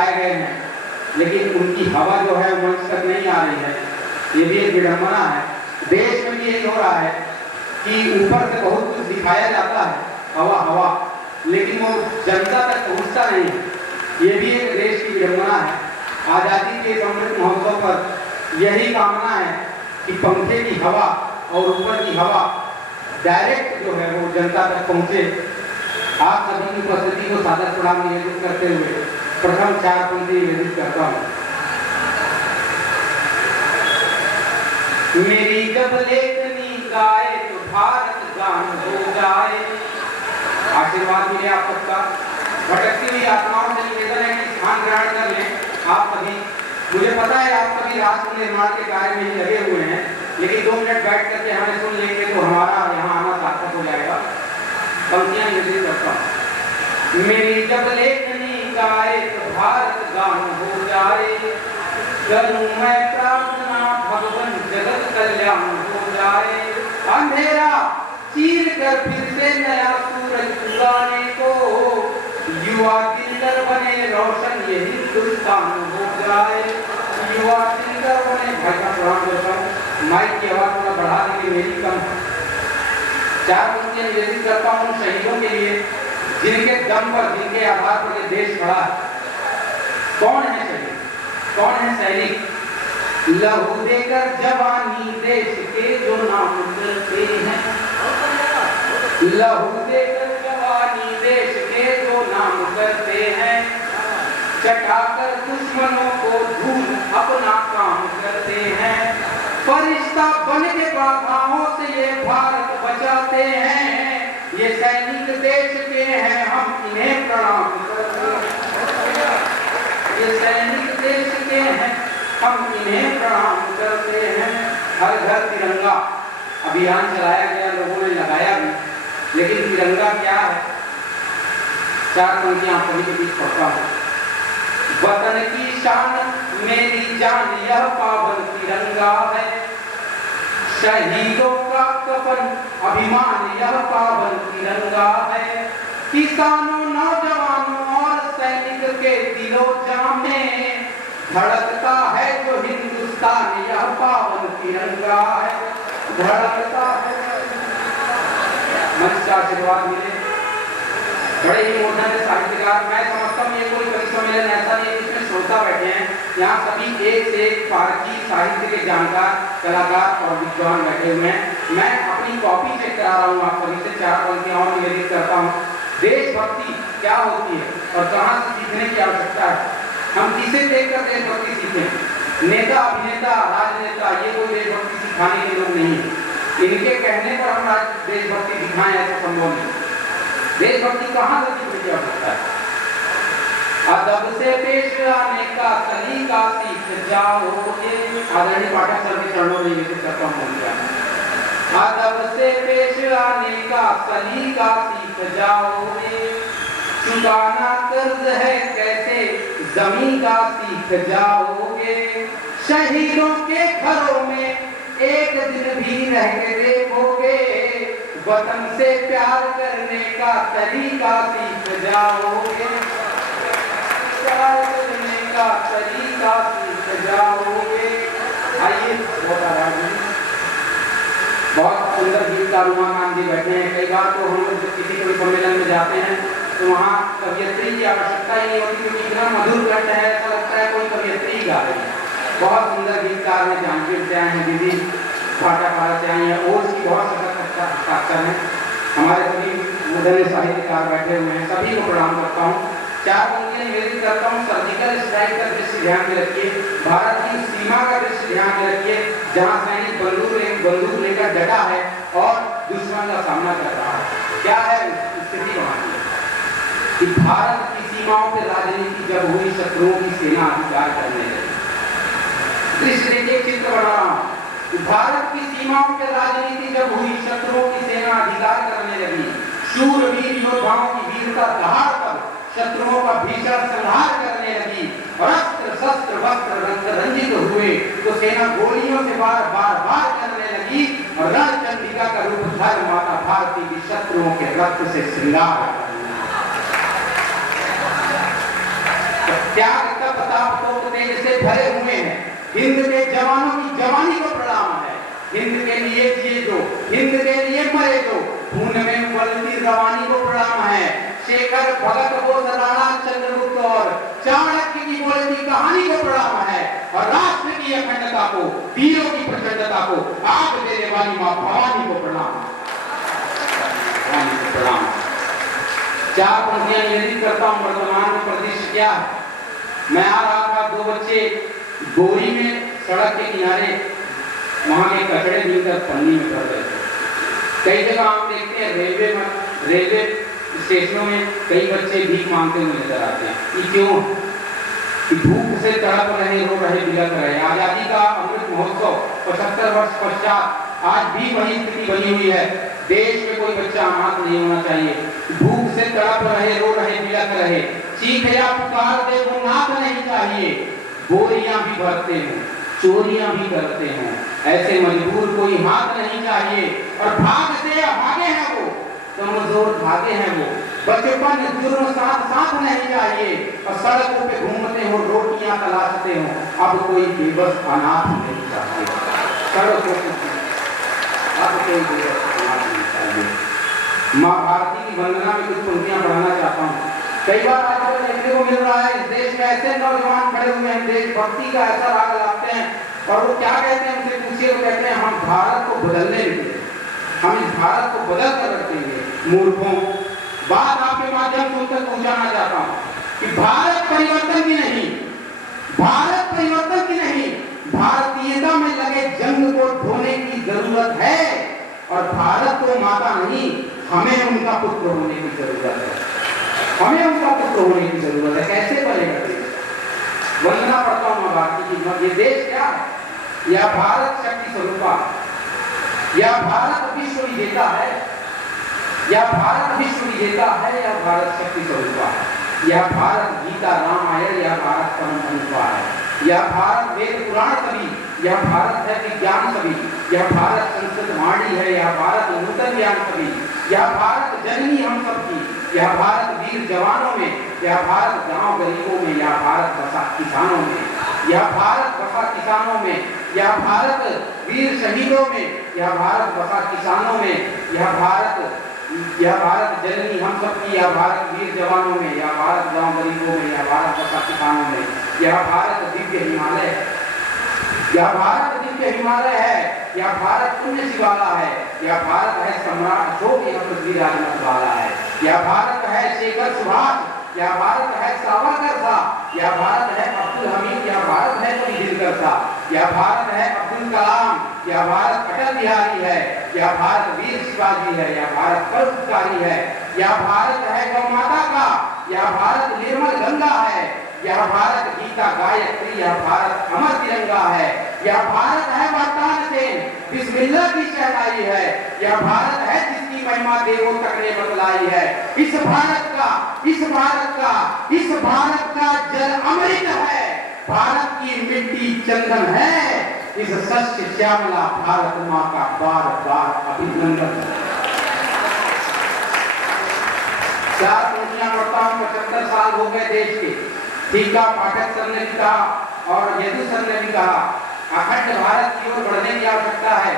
दिखाए गए हैं, लेकिन उनकी हवा जो है मंच तक नहीं आ रही है। ये भी एक विडंबना है। देश में भी यही हो रहा है कि ऊपर से बहुत कुछ दिखाया जाता है, हवा, लेकिन वो जनता तक पहुंचता नहीं है। ये भी एक देश की विडंबना है। आज़ादी के अमृत महोत्सव पर यही कामना है कि पंखे की हवा और ऊपर की हवा डायरेक्ट जो है वो जनता तक पहुंचे। आप सभी की उपस्थिति को सादर प्रणाम निवेदित करते हुए प्रथम 4 पंक्ति निवेदित करता हूँ। मेरी जब लेखनी गाए तो भारत गान हो जाए। आशीर्वाद मिले आप सबका। भटकती हुई आत्माओं से निवेदन है कि स्थान ग्रहण कर लें आप सभी। मुझे पता है आप सभी राष्ट्र निर्माण के कार्य में लगे हुए हैं, लेकिन 2 मिनट बैठ करके हमें सुन लेंगे तो हमारा यहाँ आना सार्थक हो जाएगा। पंक्तियां निवेदित करता हूँ। मेरी जब लेखनी गाए तो भारत गान हो जाए, करूं मैं प्रार्थना भगवान जगत कल्याण हो जाए। अंधेरा चीर कर फिर से नया सूरज उगाने को, युवा दिलकर बने रोशन ये हिंदुस्तान हो जाए। युवा दिलकर बने। भाई का प्रणाम करता हूँ। माइक की आवाज थोड़ा बढ़ा देंगे, मेरी कम है। 4 पंक्तियां निवेदित करता हूँ शहीदों के लिए, जिनके दम पर, जिनके आधार पर ये देश खड़ा है। कौन है शहीद, कौन है सैनिक? लहू देकर जवानी देश के जो नाम करते हैं, लहू देकर जवानी देश के जो नाम करते हैं, चटाकर दुश्मनों को धूल अपना काम करते हैं। फरिश्ता बन के बाधाओं से ये भारत बचाते हैं। ये सैनिक देश के हैं, हम इन्हें प्रणाम करते हैं। ये सैनिक देश के हैं, हम इन्हें प्रणाम करते हैं। हर घर तिरंगा अभियान चलाया गया, लोगों ने लगाया भी, लेकिन तिरंगा क्या है? 4 पंक्तियां आप सभी के बीच पढ़ता हूँ। वतन की शान मेरी जान यह पावन तिरंगा है, शहीदों का कफन अभिमान यह पावन तिरंगा है। किसानों, नौजवानों और सैनिक के दिलो जान में धड़कता है जो हिंदुस्तान यह पावन तिरंगा है, धड़कता है। मंच का आशीर्वाद मिले। बड़े ही मोहन साहित्यकार। मैं समझता हूँ ये कोई कवि सम्मेलन ऐसा नहीं है जिसमें श्रोता बैठे हैं। यहाँ सभी एक से एक फारसी साहित्य के जानकार, कलाकार और विद्वान बैठे हुए हैं। मैं अपनी कॉपी चेक करा रहा हूँ आप सभी से। 4 पंक्तियां और निवेदित करता हूँ। देशभक्ति क्या होती है और कहाँ से सीखने की आवश्यकता है? हम किसे देखकर देशभक्ति सीखें? नेता, अभिनेता, राजनेता, ये कोई देशभक्ति सिखाने के लोग नहीं है। इनके कहने पर हम आज देशभक्ति दिखाएं, ऐसा संभव नहीं। देशभक्ति कहाँ से सीखने की आवश्यकता है? अदब से पेश आने का सलीका सीख जाओगे। आदरणीय पाठक सर के चरणों में निवेदित करता हूँ। अदब से पेश आने का सलीका सीख जाओगे, चुकाना कर्ज है कैसे जमीन का सीख जाओगे। शहीदों के घरों में एक दिन भी रह के देखोगे, वतन से प्यार करने का तरीका सीख जाओगे, प्यार करने का तरीका सीख जाओगे। आइए, बहुत सुंदर गीतकार उमा खान जी बैठे हैं। कई बार तो हम लोग किसी कोई सम्मेलन में जाते हैं तो वहाँ कवियत्री की आवश्यकता ही नहीं होती, क्योंकि इतना मधुर कंठ है, ऐसा लगता है कोई कवियत्री ही गा रही है। बहुत सुंदर गीतकार हैं, जांजगीर से आए हैं दीदी, भाटापारा से आई हैं, ओस की बहुत सशक्त हस्ताक्षर हैं। हमारे सभी मुद्दे साहित्यकार बैठे हुए हैं, सभी को प्रणाम करता हूँ। 4 पंक्तियां निवेदित करता हूँ। सर्जिकल स्ट्राइक का दृश्य ध्यान में रखिए, भारत की सीमा का दृश्य ध्यान में रखिए, जहाँ सैनिक बंदूक लेकर डटा है और दुश्मन का सामना कर रहा है। क्या है स्थिति वहाँ की? कि भारत की सीमाओं पर राजनीति जब हुई, शत्रुओं की सेना अधिकार करने लगी। दृश्य देखिए, चित्र बना रहा हूँ। भारत की सीमाओं पर राजनीति जब हुई, शत्रुओं की सेना अधिकार करने लगी। शूरवीर योद्धाओं की वीरता दहाड़ कर शत्रुओं का भीषण संहार करने लगी और अस्त्र शस्त्र वस्त्र रंग रंजित हुए तो सेना गोलियों से बार करने लगी और रणचंडिका का रूप धर माता भारती की शत्रुओं के रक्त से श्रृंगार। त्याग तप ताप तोप तेज से भरे हुए हैं। हिंद के जवानों की जवानी को प्रणाम है। हिंद के लिए जिए जो, हिंद के लिए मरे जो, खून में उबलती रवानी को प्रणाम है। शेखर भगत बोस राणा चंद्रगुप्त और चाणक्य की बोलती कहानी को प्रणाम है। और राष्ट्र की अखंडता को, वीरों की प्रचंडता को आग देने वाली मां भवानी को प्रणाम, भवानी को प्रणाम। चार पंक्तियां निवेदित करता हूं। वर्तमान में परिदृश्य क्या है? मैं आ रहा था, दो बच्चे बोरी में सड़क के किनारे वहां के कचड़े मिलकर पन्नी में भर रहे थे। कई जगह आप देखते हैं रेलवे स्टेशनों में कई बच्चे भीख मांगते हुए नजर आते हैं। ये क्यों? भूख से तड़प रहे, रो रहे, बिलख रहे। आजादी का अमृत महोत्सव 75 वर्ष पश्चात आज भी वही स्थिति बनी हुई है। देश में कोई बच्चा अनाथ नहीं होना चाहिए। भूख से तड़प रहे, रो रहे, बिलख रहे, चीख या पुकार दे वो नाथ नहीं चाहिए। बोरियां भी भरते हैं, चोरियां भी करते हैं, ऐसे मजबूर कोई हाथ नहीं चाहिए। और भागते या भागे हैं वो, कमजोर भागे हैं वो। बचपन जुर्म साथ साथ नहीं चाहिए। और सड़कों पे घूमते हो, रोटियां तलाशते हो, अब कोई बेबस अनाथ नहीं चाहिए। सड़कों पे अब कोई बेबस अनाथ नहीं चाहिए। माँ भारती की वंदना में कुछ पंक्तियां पढ़ाना चाहता हूँ। कई बार आजकल देखने को मिल रहा है, इस देश में ऐसे नौजवान खड़े हुए हैं, देशभक्ति का ऐसा राग लाते हैं और वो क्या कहते हैं, उनसे पूछिए, वो कहते हैं हम भारत को बदलने निकले, हम इस भारत को बदल कर रखेंगे। मूर्खों, बात आपके माध्यम से उन तक पहुंचाना चाहता हूं कि भारत परिवर्तन की नहीं, भारत परिवर्तन की नहीं, भारतीयता में लगे जंग को ढोने की जरूरत है। और भारत को माता नहीं, हमें उनका पुत्र होने की जरूरत है, हमें उनका पुत्र होने की जरूरत है। कैसे बनेगा देश? वंदना पढ़ता हूं मैं भारती की। ये देश क्या है? यह भारत शक्ति स्वरूपा, यह भारत विश्व विजेता है, यह भारत विश्व विजेता है, यह भारत शक्ति स्वरूपा है, यह भारत गीता रामायण, यह भारत परम अनुपा है, यह भारत वेद पुराण सभी, यह भारत है विज्ञान सभी, यह भारत संस्कृत वाणी है, यह भारत नूतन ज्ञान सभी, यह भारत जननी हम सबकी, यह भारत वीर जवानों में, यह भारत गांव गरीबों में, यह भारत बसा किसानों में, यह भारत बसा किसानों में, यह भारत वीर शहीदों में, यह भारत बसा किसानों में, यह भारत जननी हम सबकी, यह भारत वीर जवानों में, यह भारत गांव गरीबों में, यह भारत बसा किसानों में, यह भारत दिव्य हिमालय है, यह भारत दिव्य हिमालय है, यह भारत पुण्य शिवाला है, यह भारत है सम्राट अशोक यह पृथ्वीराज वाला है, यह भारत है शेखर सुभाष, यह भारत है सावरकर सा, यह भारत है अब्दुल हमीद, यह भारत है कवि दिनकर सा, यह भारत है अब्दुल कलाम, यह भारत अटल बिहारी है, यह भारत वीर शिवाजी है, यह भारत परोपकारी है, यह भारत है गौ माता का, यह भारत निर्मल गंगा है, यह भारत गीता गायत्री, यह भारत अमर तिरंगा है, यह भारत है वरदान सेन बिस्मिल्लाह की शहनाई है, यह भारत है जिसकी महिमा देवों तक ने बतलाई है। इस भारत का, इस भारत का, इस भारत का जल अमृत है, भारत की मिट्टी चंदन है, इस सच्च श्यामला भारत माँ का बार बार अभिनंदन। चार पंक्तियां पढ़ता हूं। 75 साल हो गए देश के, टीका पाठक सर ने भी कहा और यदु सर ने भी कहा, अखंड भारत की ओर बढ़ने की आवश्यकता है।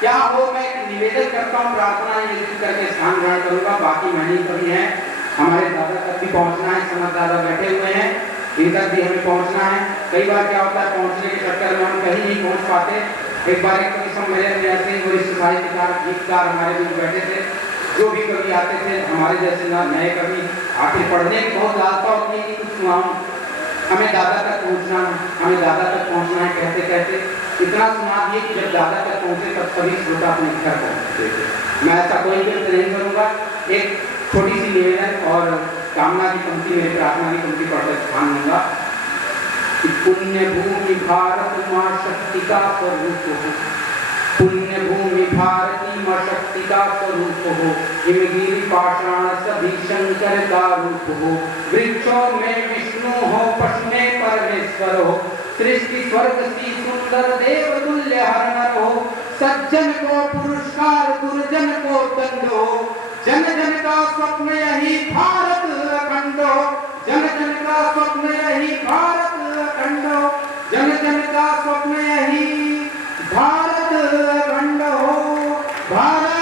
क्या हो, मैं निवेदन करता हूँ, प्रार्थना निवेदित करके स्थान ग्रहण करूंगा। बाकी महीने कभी है, हमारे दादा तक भी पहुंचना है, समझ दादा बैठे हुए हैं, इन तक भी हमें पहुंचना है। कई बार क्या होता है, पहुंचने के चक्कर में हम कहीं नहीं पहुंच पाते। एक बार एक कवि सम्मेलन में ऐसे ही वरिष्ठ साहित्यकार गीतकार हमारे बीच बैठे थे, जो भी कवि आते थे हमारे जैसे नए कवि, आखिर पढ़ने की बहुत लालसा होती है कि कुछ सुनाऊं, हमें दादा तक पहुंचना है, हमें दादा तक पहुंचना है, कहते कहते इतना सुना दिए कि जब दादा तक पहुंचे तब सभी श्रोता अपने घर पहुंचते थे। मैं ऐसा कोई गलत नहीं करूंगा। एक छोटी सी निवेदन और कामना की पंक्ति, मेरी प्रार्थना की पंक्ति पढ़कर ध्यान दूंगा। पुण्य भूमि भारत माँ शक्ति का स्वरूप हो, पुण्य भूमि भारती माँ शक्ति का स्वरूप हो, हिमगिरी पाषाण सभी शंकर का रूप हो, वृक्षों में विष्णु हो, पशु में परमेश्वर हो, सृष्टि स्वर्ग सी सुंदर देव तुल्य हर नर हो, सज्जन को पुरस्कार दुर्जन को दंड हो, जन जन का स्वप्न यही भारत अखंड हो, जन जन का स्वप्न यही भारत अखंड हो, जन जन का स्वप्न यही भारत अखंड हो, भारत